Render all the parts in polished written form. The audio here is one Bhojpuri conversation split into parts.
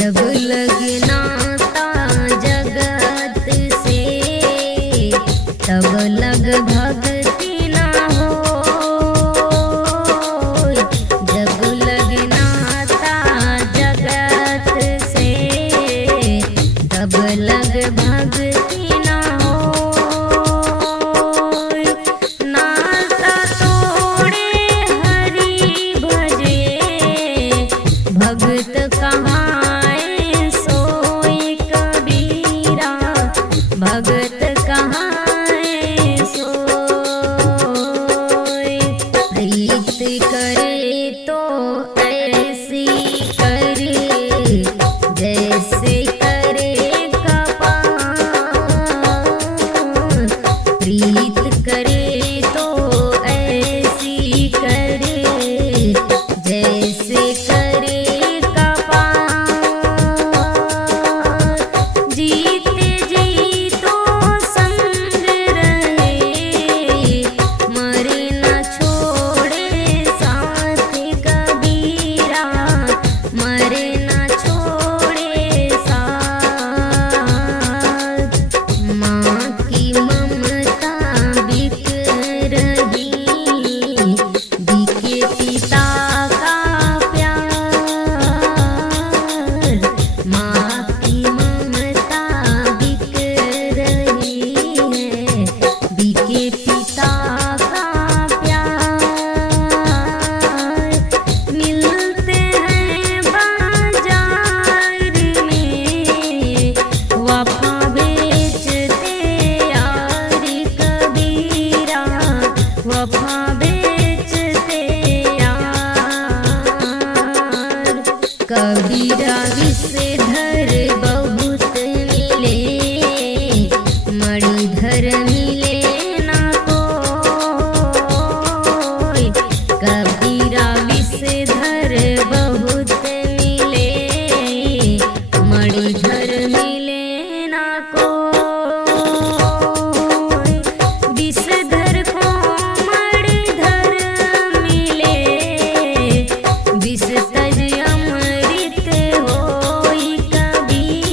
जब लगनाता जगत से तब लग भक्ति ना हो। जब लगनाता जगत से तब लग भक्ति ना हो। नाता तोड़े हरि भजे भगत कहाँ सोई कबीरा। भगत कहाँ सोई। प्रीत करे तो ऐसी करे जैसे करे कपाल। प्रीत करे तो ऐसी करे जैसे करे कपाल। जीते जी तो संग रहे मरे न छोड़े साथ कबीरा। मरे न छोड़े साथ। माँ की ममता बिक रही बिके पिता का प्यार। माँ की ममता बिक रही है बिके पिता का प्यार। मिलते हैं बाजार में वफा बेचते यार कबीरा। वफा बेचते यार। कबीरा विषधर बहुत मिले मणिधर मिले ना कोई। कबीरा विषधर बहुत मिले मणिधर मिले ना कोई। विषधर को मणिधर मिले विष तज अमृत होई कबीरा।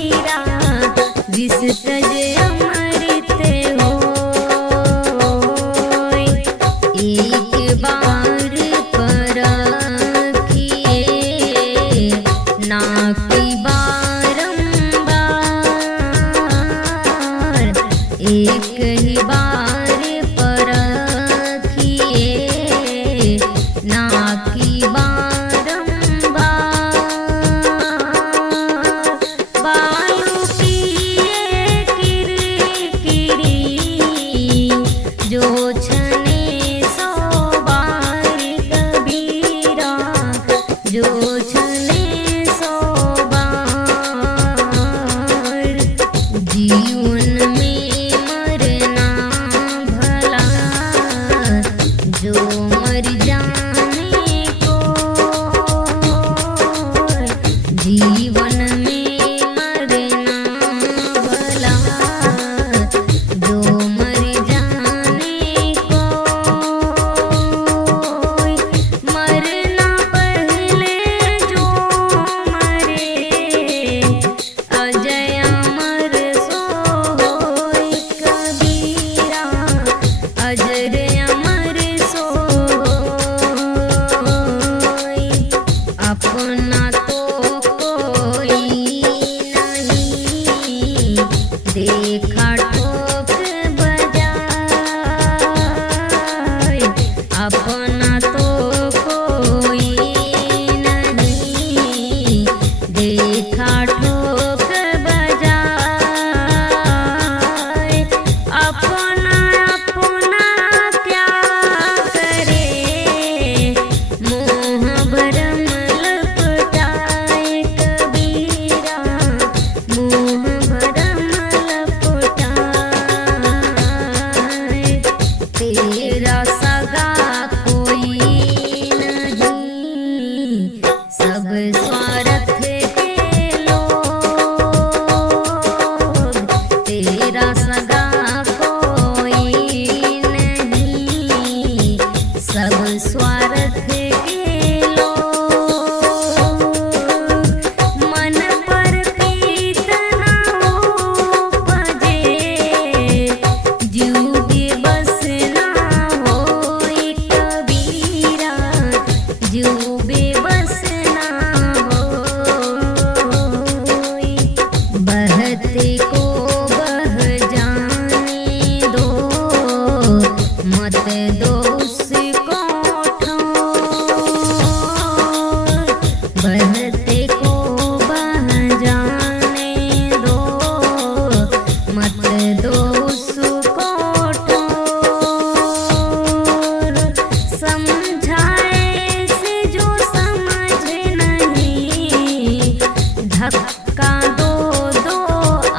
धक्का दो दो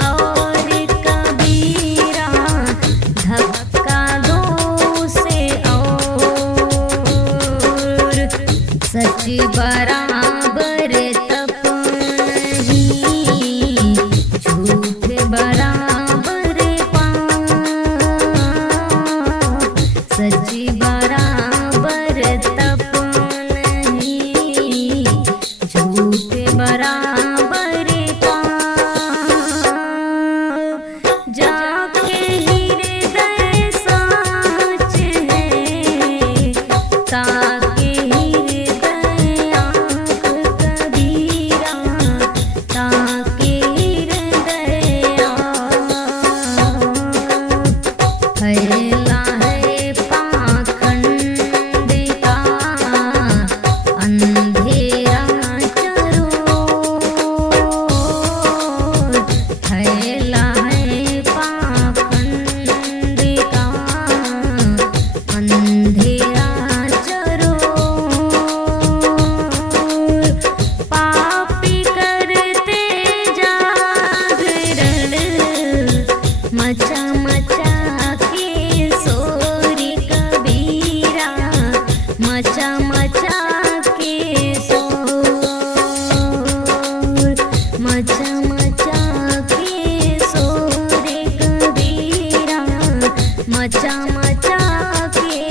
और कबीरा, धक्का दो से और सच बराबर तप नहीं, झूठ बराबर पाप, सच बराबर तप नहीं, झूठ बराबर पाप। जाके हृदय साच है, ताके हृदय आँख कबीरा, ताके हृदय आँख। फैला है पाखंड का अंधेरा चरोर, फैला है पाखंड का अंधेरा चरोर। पापी करते जागरण, मचा मचा के सोरी कबीरा, मचा मचा के सोर, मचा मचा के सोरे कबीरा, मचा मचा के